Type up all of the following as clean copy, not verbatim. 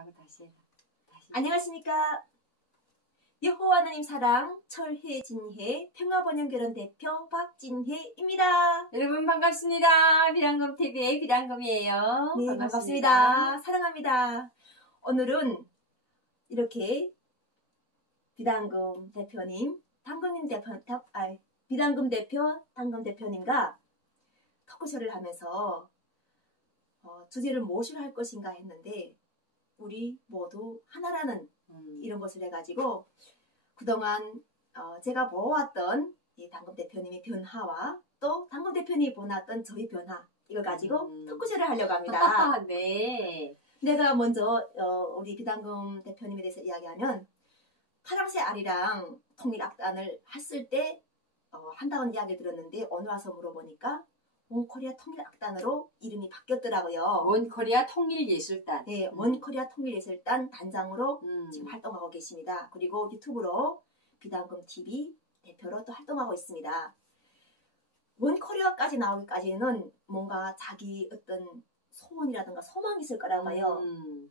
말하고 다시 해라. 안녕하십니까. 여호와 하나님 사랑 철회 진해 평화번영결혼 대표 박진혜입니다. 여러분 반갑습니다. 비단금TV의 비단금이에요. 네, 반갑습니다. 사랑합니다. 오늘은 이렇게 비단금 대표님, 비단금 대표, 당금 대표님과 토크쇼를 하면서 주제를 무엇으로 할 것인가 했는데 우리 모두 하나라는 이런 것을 해가지고 그동안 제가 보아왔던 이 당금 대표님의 변화와 또 당금 대표님이 보았던 저희 변화 이걸 가지고 토크쇼를 하려고 합니다. 네. 내가 먼저 우리 비당금 대표님에 대해서 이야기하면 파랑새 알이랑 통일악단을 했을 때 한다는 이야기 들었는데 오늘 와서 물어보니까 원코리아 통일악단으로 이름이 바뀌었더라고요. 원코리아 통일예술단. 네, 원코리아 통일예술단 단장으로 지금 활동하고 계십니다. 그리고 유튜브로 비단금TV 대표로 또 활동하고 있습니다. 원코리아까지 나오기까지는 뭔가 자기 어떤 소원이라든가 소망이 있을 거라고 봐요.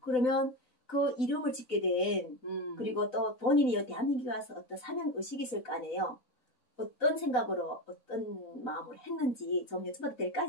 그러면 그 이름을 짓게 된 그리고 또 본인이 대한민국에 와서 어떤 사명의식이 있을 거 아니에요. 어떤 생각으로 어떤 마음으로 했는지 좀 여쭤봐도 될까요?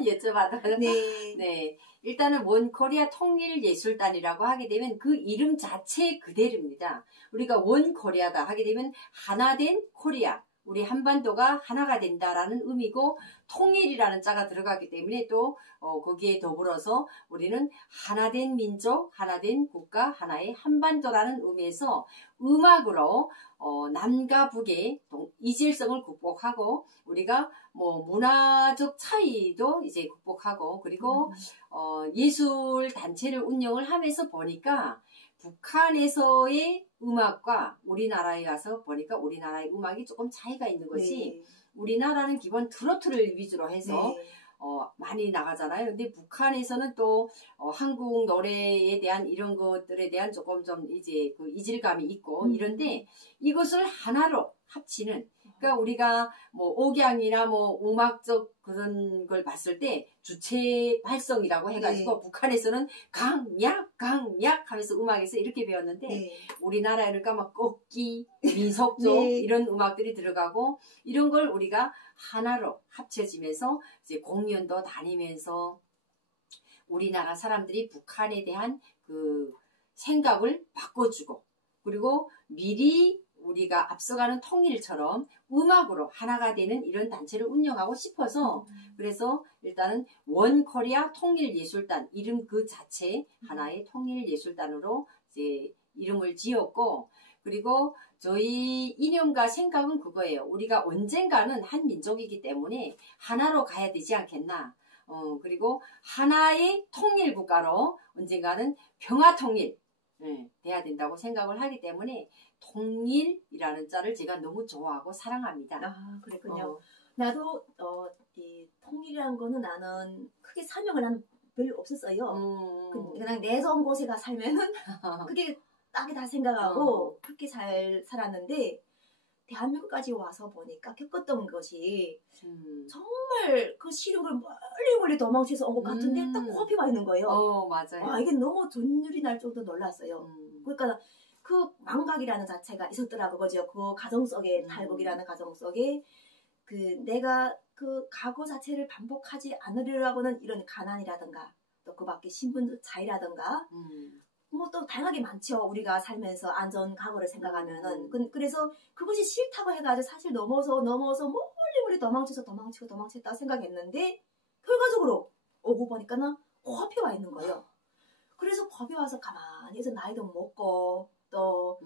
여쭤봐도. 네. 네. 일단은 원코리아 통일예술단이라고 하게 되면 그 이름 자체 그대로입니다. 우리가 원코리아다 하게 되면 하나된 코리아. 우리 한반도가 하나가 된다라는 의미고 통일이라는 자가 들어가기 때문에 또 거기에 더불어서 우리는 하나된 민족, 하나된 국가, 하나의 한반도라는 의미에서 음악으로 남과 북의 이질성을 극복하고 우리가 뭐 문화적 차이도 이제 극복하고 그리고 예술 단체를 운영을 하면서 보니까 북한에서의 음악과 우리나라에 와서 보니까 우리나라의 음악이 조금 차이가 있는 것이 네. 우리나라는 기본 트로트를 위주로 해서 네. 많이 나가잖아요. 근데 북한에서는 또 한국 노래에 대한 이런 것들에 대한 조금 좀 이제 그 이질감이 있고 이런데 이것을 하나로 합치는 그러니까 우리가 뭐 억양이나 뭐 음악적 그런 걸 봤을 때 주체 활성이라고 해가지고 네. 북한에서는 강약 하면서 음악에서 이렇게 배웠는데 네. 우리나라에 그러니까 막 꺾기, 민속적 네. 이런 음악들이 들어가고 이런 걸 우리가 하나로 합쳐지면서 이제 공연도 다니면서 우리나라 사람들이 북한에 대한 그 생각을 바꿔주고 그리고 미리 우리가 앞서가는 통일처럼 음악으로 하나가 되는 이런 단체를 운영하고 싶어서 그래서 일단은 원코리아 통일예술단 이름 그 자체 하나의 통일예술단으로 이제 이름을 지었고 그리고 저희 이념과 생각은 그거예요. 우리가 언젠가는 한 민족이기 때문에 하나로 가야 되지 않겠나. 그리고 하나의 통일국가로 언젠가는 평화통일 돼야 된다고 생각을 하기 때문에 통일이라는 자를 제가 너무 좋아하고 사랑합니다. 아, 그랬군요. 나도 이 통일이라는 거는 나는 크게 사명을 난 별로 없었어요. 그냥 내 좋은 곳에 가 살면은 그게 딱이다 생각하고 그렇게 잘 살았는데 대한민국까지 와서 보니까 겪었던 것이 정말 그 싫은 걸 멀리 도망쳐서 온 것 같은데 딱 코앞에 와 있는 거예요. 맞아요. 와, 이게 너무 존율이 날 정도 놀랐어요. 그러니까 그 망각이라는 자체가 있었더라고, 그죠? 그 가정 속에, 탈북이라는 가정 속에, 그 내가 그 과거 자체를 반복하지 않으려고는 이런 가난이라든가, 또 그 밖에 신분 차이라든가, 뭐 또 다양하게 많죠. 우리가 살면서 안전 각오를 생각하면은. 그래서 그것이 싫다고 해가지고 사실 넘어서 멀리 도망쳤다 생각했는데, 결과적으로 오고 보니까는 코앞에 와 있는 거예요. 그래서 겁이 와서 가만히 해서 나이도 먹고 또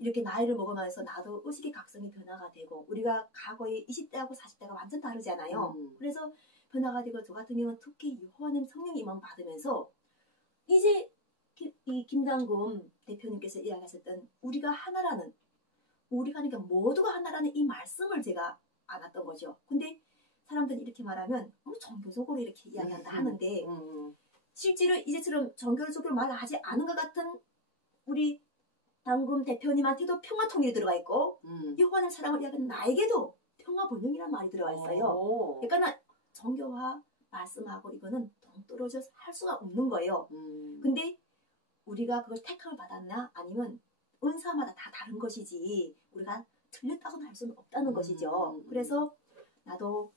이렇게 나이를 먹으면서 나도 의식의 각성이 변화가 되고 우리가 과거에 20대하고 40대가 완전 다르잖아요. 그래서 변화가 되고 저 같은 경우는 특히 여호와님 성령 임함 받으면서 이제 이 김당금 대표님께서 이야기하셨던 우리가 하나라는 우리가 그러니까 모두가 하나라는 이 말씀을 제가 알았던 거죠. 근데 사람들이 이렇게 말하면 종교적으로 이렇게 이야기한다 하는데 실제로 이제처럼 종교적으로 말하지 않은 것 같은 우리 당금 대표님한테도 평화통일이 들어가 있고 여호와의 사랑을 이야기하는 나에게도 평화번영이라는 말이 들어가 있어요. 그러니까 종교와 말씀하고 이거는 동떨어져 할 수가 없는 거예요. 근데 우리가 그걸 택함을 받았나 아니면 은사마다 다 다른 것이지 우리가 틀렸다고는 할 수는 없다는 것이죠. 그래서 나도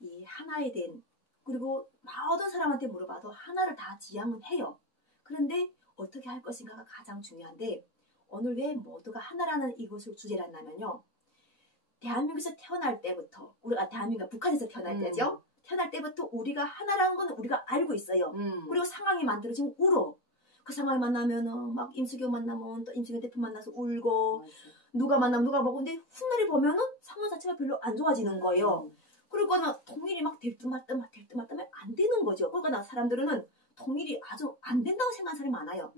이 하나에 대한 그리고 모든 사람한테 물어봐도 하나를 다 지향은 해요. 그런데 어떻게 할 것인가가 가장 중요한데 오늘 왜 모두가 하나라는 이것을 주제를 한다면요. 대한민국에서 태어날 때부터 우리가 대한민국 북한에서 태어날 때죠. 태어날 때부터 우리가 하나라는 건 우리가 알고 있어요. 그리고 상황이 만들어지면 울어. 그 상황을 만나면은 막 임수경 만나면 또 임수경 대표 만나서 울고 맞아. 누가 만나면 누가 먹고 근데 훗날에 보면은 상황 자체가 별로 안 좋아지는 거예요. 그러고는 통일이 막 될 듯 말 듯 안 되는 거죠. 그러니까 사람들은 통일이 아주 안 된다고 생각하는 사람이 많아요.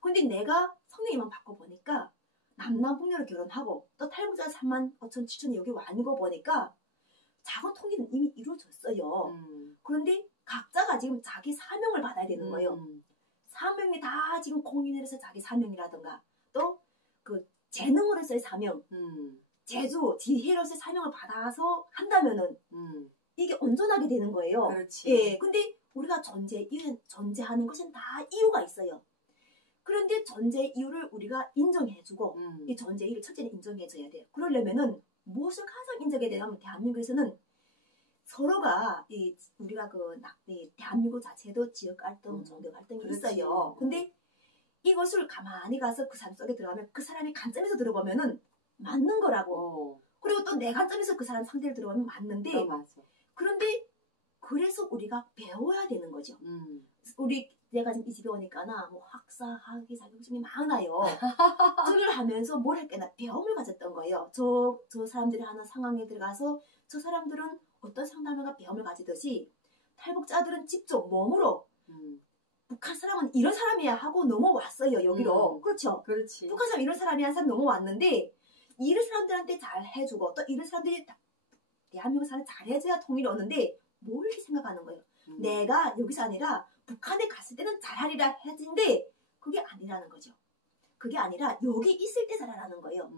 근데 내가 성령님만 바꿔보니까 남남북녀로 결혼하고 또 탈북자 3만 5천 7천이 여기 와는 거 보니까 작은 통일은 이미 이루어졌어요. 그런데 각자가 지금 자기 사명을 받아야 되는 거예요. 사명이 다 지금 공인으로서 자기 사명이라든가 또 그 재능으로서의 사명, 재주, 지혜로서의 사명을 받아서 한다면은 이게 온전하게 되는 거예요. 그렇지. 예, 근데 우리가 존재하는 것은 다 이유가 있어요. 그런데 존재 이유를 우리가 인정해주고 이 존재 이유를 첫째는 인정해줘야 돼요. 그러려면은 무엇을 가장 인정해야 되냐면 대한민국에서는 서로가 우리가 대한민국 자체도 지역 갈등, 종교 갈등이 그렇지. 있어요. 근데 이것을 가만히 가서 그 사람 속에 들어가면 그 사람의 관점에서 들어보면은 맞는 거라고. 그리고 또 내 관점에서 그 사람 상대를 들어보면 맞는데 맞아. 그런데 그래서 우리가 배워야 되는 거죠. 내가 지금 이 집에 오니까나 뭐 학사, 학위 자격증이 많아요. 저를 하면서 뭘 했겠나 배움을 가졌던 거예요. 저 사람들이 하는 상황에 들어가서 저 사람들은 어떤 상담과 배움을 가지듯이 탈북자들은 직접 몸으로 북한 사람은 이런 사람이야 하고 넘어왔어요. 여기로. 그렇죠. 그렇지. 북한 사람 이런 사람이야 사람 넘어왔는데 이런 사람들한테 잘 해주고 또 이런 사람들이 대한민국 사람 잘해줘야 통일이 오는데 뭘 이렇게 생각하는 거예요. 내가 여기서 아니라 북한에 갔을 때는 잘하리라 해진데 그게 아니라는 거죠. 그게 아니라 여기 있을 때 잘하라는 거예요.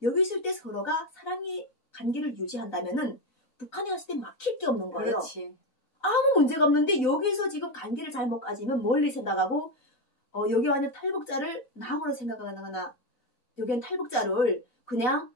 여기 있을 때 서로가 사랑의 관계를 유지한다면은 북한에 갔을 때 막힐 게 없는 거예요. 그렇지. 아무 문제가 없는데 여기서 지금 관계를 잘 못 가지면 멀리 생각하고 여기 와는 탈북자를 남으로 생각하거나 여기 는 탈북자를 그냥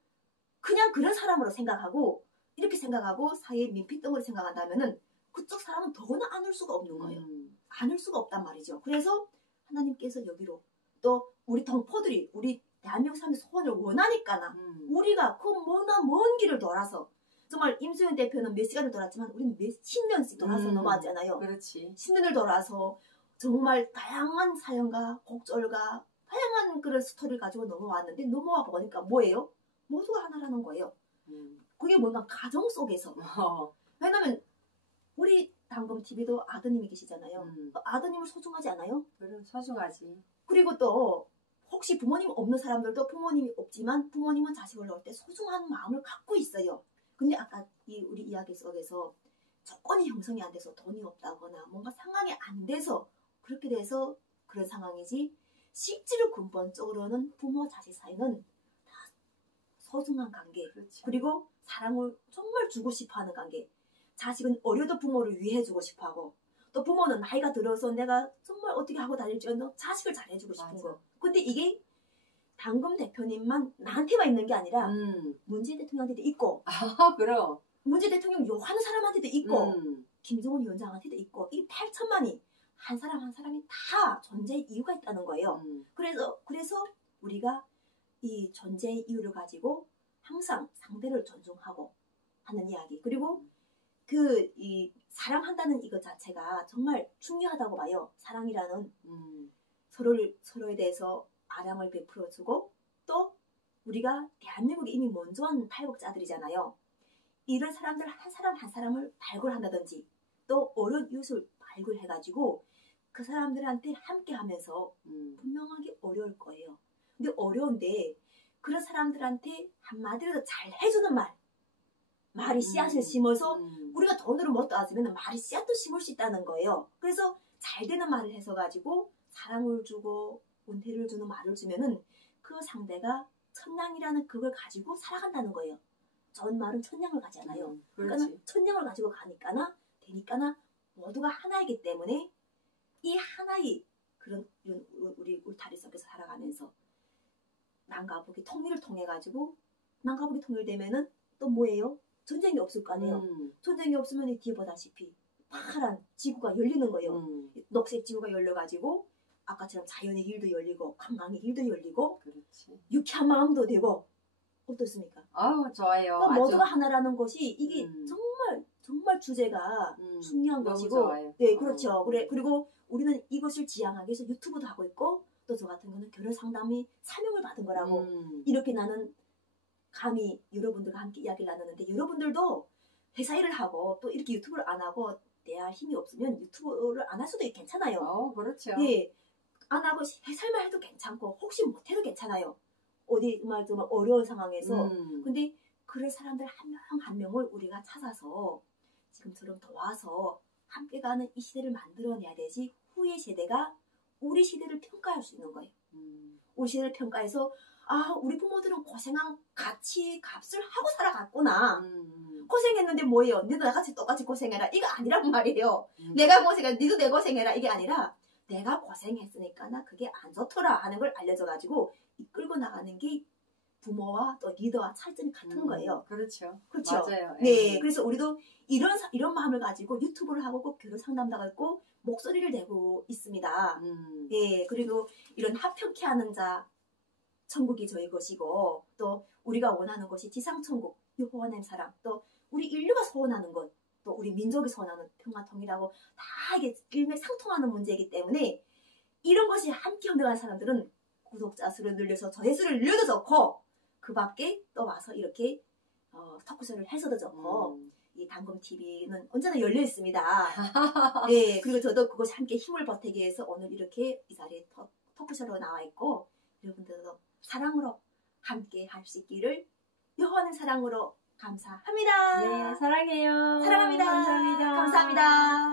그런 사람으로 생각하고 이렇게 생각하고 사이에 민폐덩어리 생각한다면은 그쪽 사람은 더구나 안을 수가 없는 거예요. 안을 수가 없단 말이죠. 그래서 하나님께서 여기로 또 우리 동포들이 우리 대한민국 사람의 소원을 원하니까나 우리가 그 먼 길을 돌아서 정말 임수연 대표는 몇 시간을 돌았지만 우리는 몇 10년씩 돌아서 넘어왔잖아요. 그렇지. 10년을 돌아서 정말 다양한 사연과 곡절과 다양한 그런 스토리를 가지고 넘어왔는데 넘어와 보니까 뭐예요? 모두가 하나라는 거예요. 그게 뭔가 가정 속에서. 왜냐면 우리 당금 TV도 아드님이 계시잖아요. 아드님을 소중하지 않아요? 그래, 소중하지. 그리고 또 혹시 부모님 없는 사람들도 부모님이 없지만 부모님은 자식을 낳을 때 소중한 마음을 갖고 있어요. 근데 아까 우리 이야기 속에서 조건이 형성이 안 돼서 돈이 없다거나 뭔가 상황이 안 돼서 그렇게 돼서 그런 상황이지 실제로 근본적으로는 부모 자식 사이는 다 소중한 관계. 그렇죠. 그리고 사랑을 정말 주고 싶어하는 관계. 자식은 어려도 부모를 위해주고 싶어하고 또 부모는 나이가 들어서 내가 정말 어떻게 하고 다닐지언정 자식을 잘해주고 싶은 맞아. 거. 근데 이게 당금 대표님만 나한테만 있는 게 아니라 문재인 대통령한테도 있고 그럼 문재인 대통령 욕하는 사람한테도 있고 김정은 위원장한테도 있고 이 8천만이 한 사람 한 사람이 다 존재의 이유가 있다는 거예요. 그래서 우리가 이 존재의 이유를 가지고 항상 상대를 존중하고 하는 이야기. 그리고 이 사랑한다는 이것 자체가 정말 중요하다고 봐요. 사랑이라는 서로에 대해서 아량을 베풀어주고 또 우리가 대한민국에 이미 먼저 온 탈북자들이잖아요. 이런 사람들 한 사람 한 사람을 발굴한다든지 또 어려운 이웃을 발굴해가지고 그 사람들한테 함께 하면서 분명하게 어려울 거예요. 근데 어려운데 그런 사람들한테 한마디로 잘 해주는 말이 씨앗을 심어서 우리가 돈으로 못 따지면 말이 씨앗도 심을 수 있다는 거예요. 그래서 잘 되는 말을 해서 가지고 사랑을 주고 은혜를 주는 말을 주면은 그 상대가 천냥이라는 그걸 가지고 살아간다는 거예요. 좋은 말은 천냥을 가잖아요. 그러니까 천냥을 가지고 되니까나 모두가 하나이기 때문에 이 하나의 그런 우리 울타리 속에서 살아가면서 남과 북이 통일을 통해 가지고 남과 북이 통일되면은 또 뭐예요? 전쟁이 없을 거 아니에요. 전쟁이 없으면 뒤에 보다시피 파란 지구가 열리는 거예요. 녹색 지구가 열려가지고 아까처럼 자연의 길도 열리고 관광의 길도 열리고 그렇지. 유쾌한 마음도 되고 어떻습니까? 아우 좋아요. 그러니까 모두가 하나라는 것이 이게 정말 주제가 중요한 너무 것이고 좋아요. 네 그렇죠. 그리고 우리는 이것을 지향하기 위해서 유튜브도 하고 있고 또 저 같은 거는 결혼 상담이 사명을 받은 거라고 이렇게 나는 감히 여러분들과 함께 이야기를 나누는데 여러분들도 회사 일을 하고 또 이렇게 유튜브를 안 하고 내할 힘이 없으면 유튜브를 안 할 수도 괜찮아요. 그렇죠. 예, 안 하고 회사만 해도 괜찮고 혹시 못해도 괜찮아요. 어디 정말 어려운 상황에서 근데 그럴 사람들 한 명 한 명을 우리가 찾아서 지금처럼 도와서 함께 가는 이 시대를 만들어내야 되지 후의 세대가 우리 시대를 평가할 수 있는 거예요. 우리 시대를 평가해서 우리 부모들은 고생한 값을 하고 살아갔구나. 고생했는데 뭐예요? 너도 나같이 똑같이 고생해라. 이거 아니란 말이에요. 내가 고생해, 너도 내 고생해라. 이게 아니라 내가 고생했으니까 나 그게 안 좋더라 하는 걸 알려줘가지고 이끌고 나가는 게 부모와 또 리더와 차이점이 같은 거예요. 그렇죠. 그렇죠. 맞아요. 네, 그래서 우리도 이런 마음을 가지고 유튜브를 하고 꼭 결혼 상담도 하고 목소리를 내고 있습니다. 네, 그리고 이런 합평케 하는 자 천국이 저희 것이고 또 우리가 원하는 것이 지상천국 여호와 하나님 사랑 또 우리 인류가 소원하는 것 또 우리 민족이 소원하는 평화 통일하고 다 이게 일맥상통하는 문제이기 때문에 이런 것이 함께 협력하는 사람들은 구독자 수를 늘려서 조회수를 늘려도 좋고 그 밖에 또 와서 이렇게 토크쇼를 해서도 좋고 이 당금TV는 언제나 열려 있습니다. 네, 그리고 저도 그것이 함께 힘을 보태기 위해서 오늘 이렇게 이 자리에 토크쇼로 나와 있고 여러분들도 사랑으로 함께 할 수 있기를 여호와는 사랑으로 감사합니다. 네, 사랑해요. 사랑합니다. 감사합니다. 감사합니다.